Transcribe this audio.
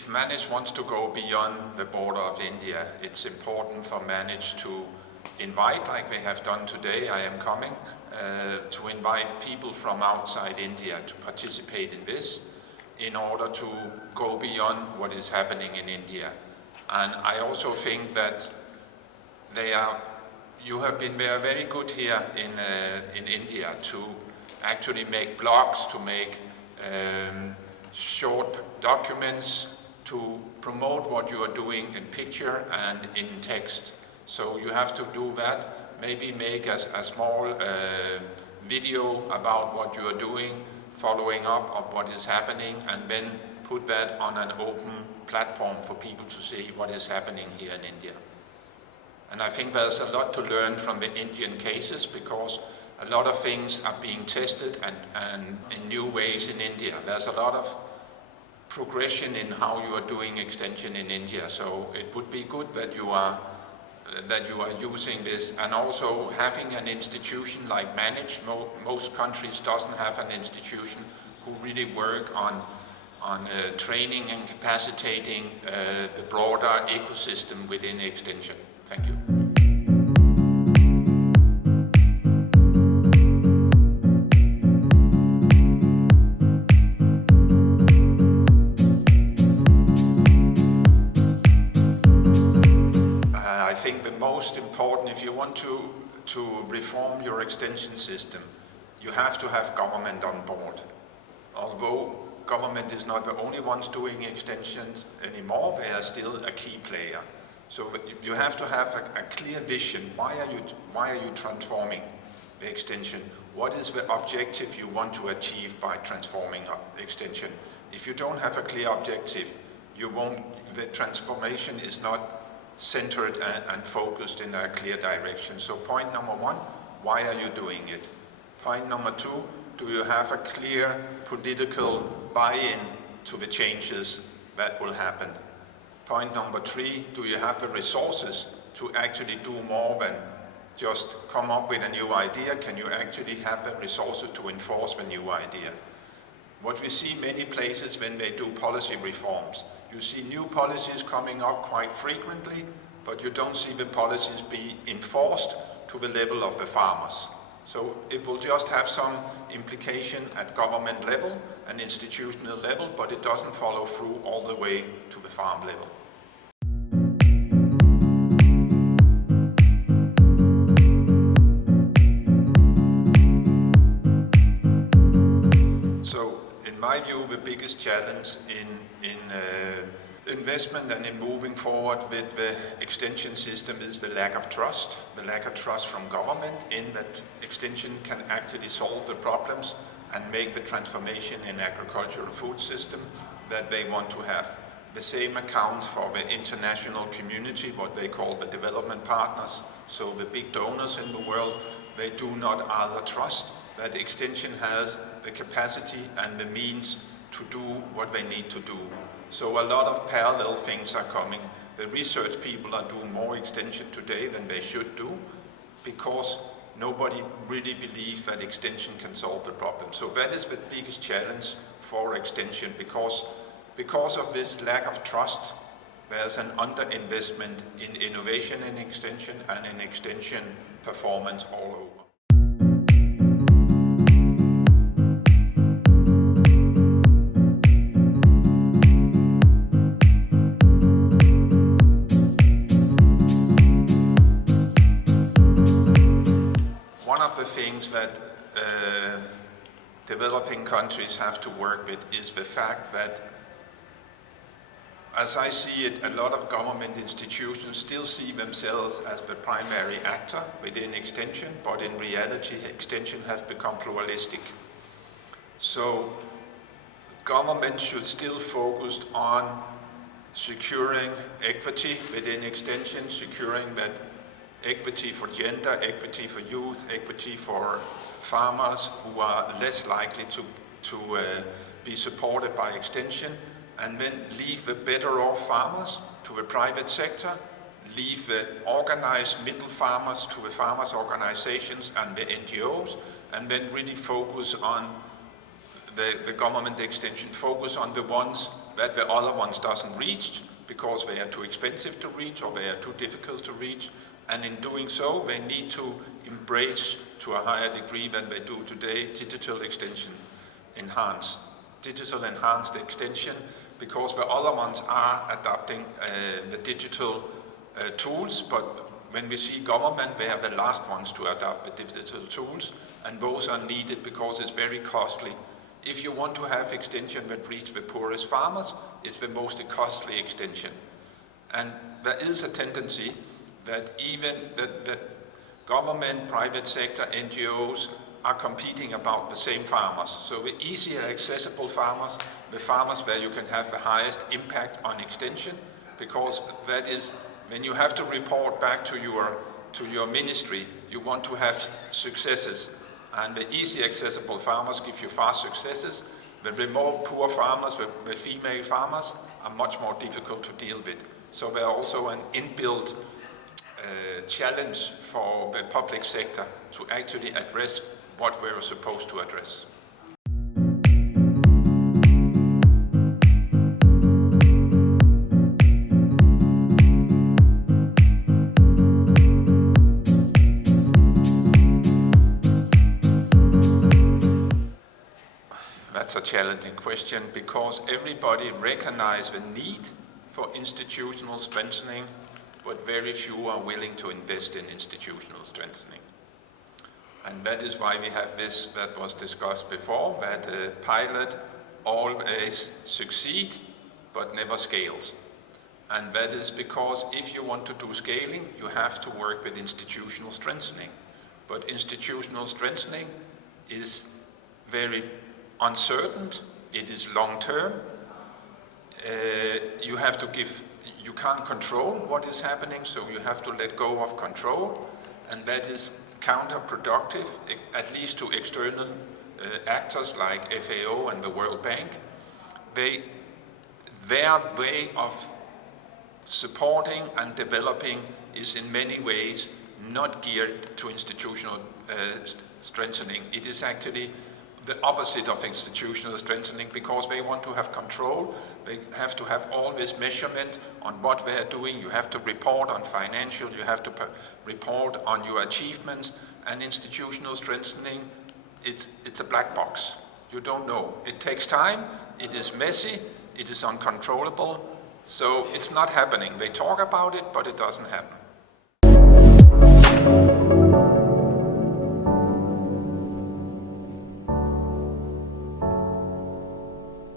if MANAGE wants to go beyond the border of India, it's important for MANAGE to invite, like we have done today, I am coming, to invite people from outside India to participate in this in order to go beyond what is happening in India. And I also think that you have been very good here in India to actually make blogs, to make short documents, to promote what you are doing in picture and in text. So you have to do that, maybe make a small video about what you are doing, following up on what is happening, and then put that on an open platform for people to see what is happening here in India. And I think there's a lot to learn from the Indian cases, because a lot of things are being tested and in new ways in India. There's a lot of progression in how you are doing extension in India. So it would be good that you are using this, and also having an institution like MANAGE. Most countries doesn't have an institution who really work on training and capacitating the broader ecosystem within extension. Thank you. I think the most important, if you want to reform your extension system, you have to have government on board. Although government is not the only ones doing extensions anymore, they are still a key player. So you have to have a clear vision. Why are you transforming the extension? What is the objective you want to achieve by transforming extension? If you don't have a clear objective, the transformation is not centered and focused in a clear direction. So point number one, why are you doing it? Point number two, do you have a clear political buy-in to the changes that will happen? Point number three, do you have the resources to actually do more than just come up with a new idea? Can you actually have the resources to enforce the new idea? What we see many places when they do policy reforms, you see new policies coming up quite frequently, but you don't see the policies be enforced to the level of the farmers. So it will just have some implication at government level and institutional level, but it doesn't follow through all the way to the farm level. So in my view, the biggest challenge in investment and in moving forward with the extension system is the lack of trust from government in that extension can actually solve the problems and make the transformation in agricultural food system that they want to have. The same accounts for the international community, what they call the development partners. So the big donors in the world, they do not either trust that extension has the capacity and the means to do what they need to do. So a lot of parallel things are coming. The research people are doing more extension today than they should do, because nobody really believes that extension can solve the problem. So that is the biggest challenge for extension, because of this lack of trust, there's an underinvestment in innovation in extension and in extension performance all over. Things that developing countries have to work with is the fact that, as I see it, a lot of government institutions still see themselves as the primary actor within extension, but in reality extension has become pluralistic. So government should still focus on securing equity within extension, securing that equity for gender, equity for youth, equity for farmers who are less likely to be supported by extension, and then leave the better off farmers to the private sector, leave the organized middle farmers to the farmers' organizations and the NGOs, and then really focus on the government extension, focus on the ones that the other ones doesn't reach because they are too expensive to reach or they are too difficult to reach. And in doing so, they need to embrace to a higher degree than they do today digital extension enhanced extension, because the other ones are adopting the digital tools, but when we see government, they are the last ones to adopt the digital tools, and those are needed because it's very costly. If you want to have extension that reach the poorest farmers, it's the most costly extension. And there is a tendency that even that government, private sector, NGOs are competing about the same farmers. So the easier accessible farmers, the farmers where you can have the highest impact on extension, because that is, when you have to report back to your ministry, you want to have successes. And the easy accessible farmers give you fast successes. The remote poor farmers, the female farmers, are much more difficult to deal with. So there are also an inbuilt challenge for the public sector to actually address what we're supposed to address. That's a challenging question because everybody recognizes the need for institutional strengthening, but very few are willing to invest in institutional strengthening. And that is why we have this that was discussed before, that a pilot always succeeds but never scales. And that is because if you want to do scaling, you have to work with institutional strengthening. But institutional strengthening is very uncertain, it is long-term. You can't control what is happening, so you have to let go of control, and that is counterproductive, at least to external actors like FAO and the World Bank. Their way of supporting and developing is in many ways not geared to institutional strengthening. It is actually the opposite of institutional strengthening, because they want to have control. They have to have all this measurement on what they are doing. You have to report on financial, you have to report on your achievements, and institutional strengthening, it's a black box. You don't know. It takes time, it is messy, it is uncontrollable, so it's not happening. They talk about it, but it doesn't happen.